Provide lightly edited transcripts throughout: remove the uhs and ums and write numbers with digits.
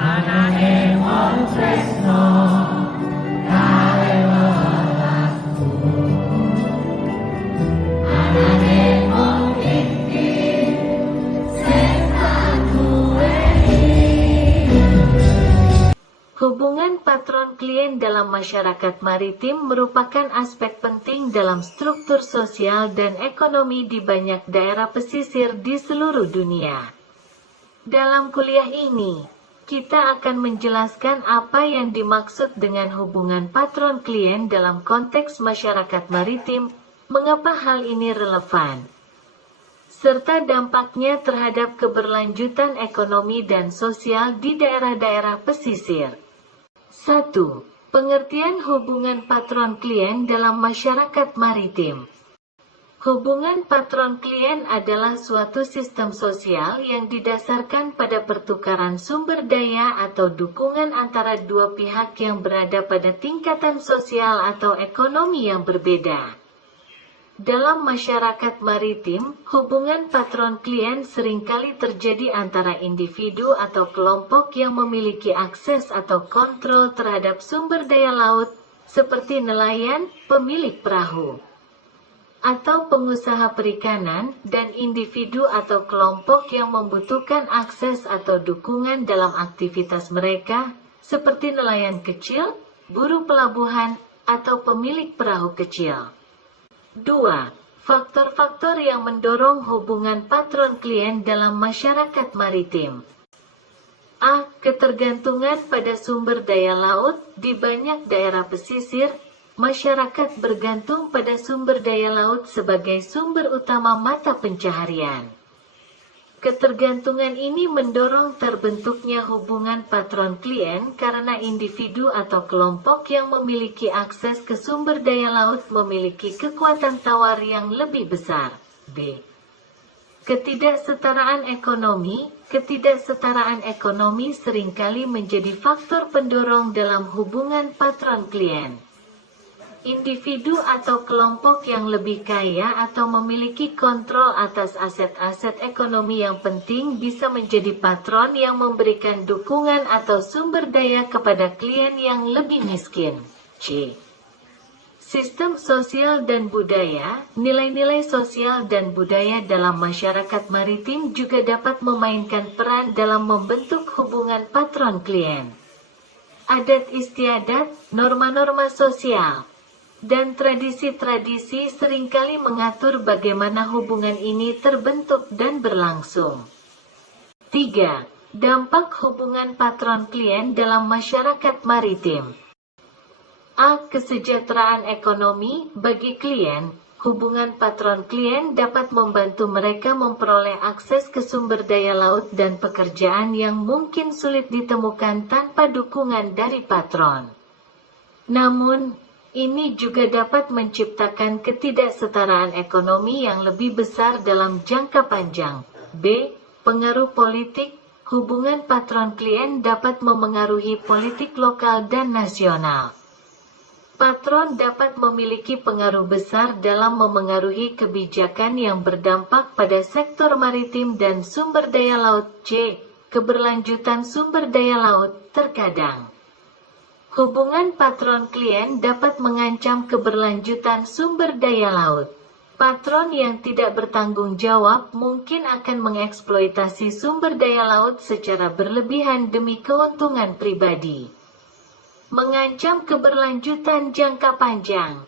Anane wong tresno gawe lelaku. Anane wong iki sing tak duweni. Hubungan patron-klien dalam masyarakat maritim merupakan aspek penting dalam struktur sosial dan ekonomi di banyak daerah pesisir di seluruh dunia. Dalam kuliah ini, kita akan menjelaskan apa yang dimaksud dengan hubungan patron-klien dalam konteks masyarakat maritim, mengapa hal ini relevan, serta dampaknya terhadap keberlanjutan ekonomi dan sosial di daerah-daerah pesisir. 1. Pengertian hubungan patron-klien dalam masyarakat maritim. Hubungan patron-klien adalah suatu sistem sosial yang didasarkan pada pertukaran sumber daya atau dukungan antara dua pihak yang berada pada tingkatan sosial atau ekonomi yang berbeda. Dalam masyarakat maritim, hubungan patron-klien seringkali terjadi antara individu atau kelompok yang memiliki akses atau kontrol terhadap sumber daya laut, seperti nelayan, pemilik perahu, atau pengusaha perikanan, dan individu atau kelompok yang membutuhkan akses atau dukungan dalam aktivitas mereka, seperti nelayan kecil, buruh pelabuhan, atau pemilik perahu kecil. 2. Faktor-faktor yang mendorong hubungan patron-klien dalam masyarakat maritim. A. Ketergantungan pada sumber daya laut. Di banyak daerah pesisir, masyarakat bergantung pada sumber daya laut sebagai sumber utama mata pencaharian. Ketergantungan ini mendorong terbentuknya hubungan patron-klien karena individu atau kelompok yang memiliki akses ke sumber daya laut memiliki kekuatan tawar yang lebih besar. B. Ketidaksetaraan ekonomi. Ketidaksetaraan ekonomi seringkali menjadi faktor pendorong dalam hubungan patron-klien. Individu atau kelompok yang lebih kaya atau memiliki kontrol atas aset-aset ekonomi yang penting bisa menjadi patron yang memberikan dukungan atau sumber daya kepada klien yang lebih miskin. C. Sistem sosial dan budaya. Nilai-nilai sosial dan budaya dalam masyarakat maritim juga dapat memainkan peran dalam membentuk hubungan patron-klien. Adat istiadat, norma-norma sosial, dan tradisi-tradisi seringkali mengatur bagaimana hubungan ini terbentuk dan berlangsung. 3. Dampak hubungan patron-klien dalam masyarakat maritim. A. Kesejahteraan ekonomi. Bagi klien, hubungan patron-klien dapat membantu mereka memperoleh akses ke sumber daya laut dan pekerjaan yang mungkin sulit ditemukan tanpa dukungan dari patron. Namun, ini juga dapat menciptakan ketidaksetaraan ekonomi yang lebih besar dalam jangka panjang. B. Pengaruh politik. Hubungan patron-klien dapat memengaruhi politik lokal dan nasional. Patron dapat memiliki pengaruh besar dalam memengaruhi kebijakan yang berdampak pada sektor maritim dan sumber daya laut. C. Keberlanjutan sumber daya laut. Terkadang hubungan patron-klien dapat mengancam keberlanjutan sumber daya laut. Patron yang tidak bertanggung jawab mungkin akan mengeksploitasi sumber daya laut secara berlebihan demi keuntungan pribadi, mengancam keberlanjutan jangka panjang.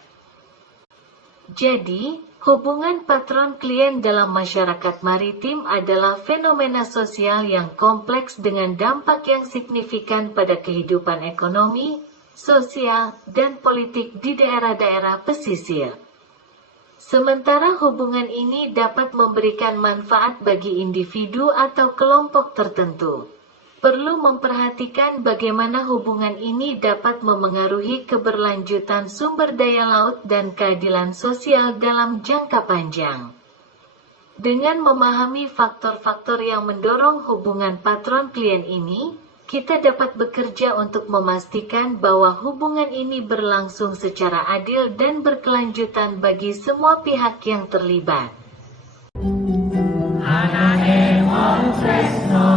Jadi, hubungan patron-klien dalam masyarakat maritim adalah fenomena sosial yang kompleks dengan dampak yang signifikan pada kehidupan ekonomi, sosial, dan politik di daerah-daerah pesisir. Sementara hubungan ini dapat memberikan manfaat bagi individu atau kelompok tertentu, perlu memperhatikan bagaimana hubungan ini dapat memengaruhi keberlanjutan sumber daya laut dan keadilan sosial dalam jangka panjang. Dengan memahami faktor-faktor yang mendorong hubungan patron-klien ini, kita dapat bekerja untuk memastikan bahwa hubungan ini berlangsung secara adil dan berkelanjutan bagi semua pihak yang terlibat. Anane wong tresno